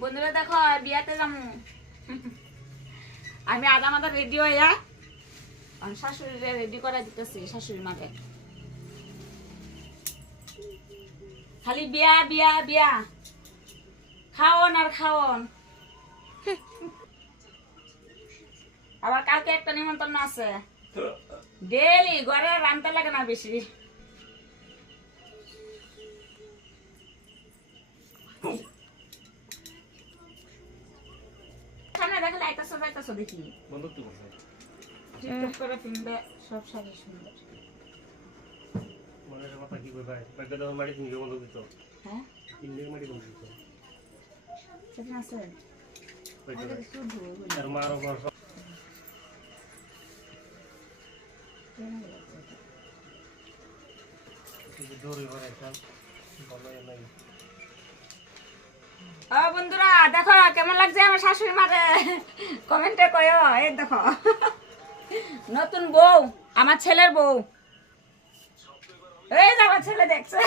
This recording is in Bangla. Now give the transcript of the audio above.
বন্ধুরা দেখো বিয়াতে যাবো। আমি আধা মাথা রেডি হইয়া শাশুড়িরে রেডি করে দিতেছি। শাশুড়ি মাকে খালি বিয়া বিয়া বিয়া, খাওন আর খাওন। আবার কালকে একটা নিমন্ত্রণ আছে। ডেলি ঘরে রান্নতে লাগে না বেশি। সামনে দেখলে আইতাছো যাইতাছো দেখি টিকটক করে ফিল্মে সব শাড়ি সুন্দর। মনের মাথা কি কই ভাই বাইকে দাও মারি তুমি বন্ধ দিছো। হ্যাঁ তিনটে মারি বন্ধ দিছো। সেটা আছে আর মারো বড় বন্ধুরা দেখো কেমন লাগছে আমার শাশুড়ি মারে, কমেন্টে কয়ো। এই দেখো নতুন বউ, আমার ছেলের বউ। এই যে আমার ছেলে দেখছে।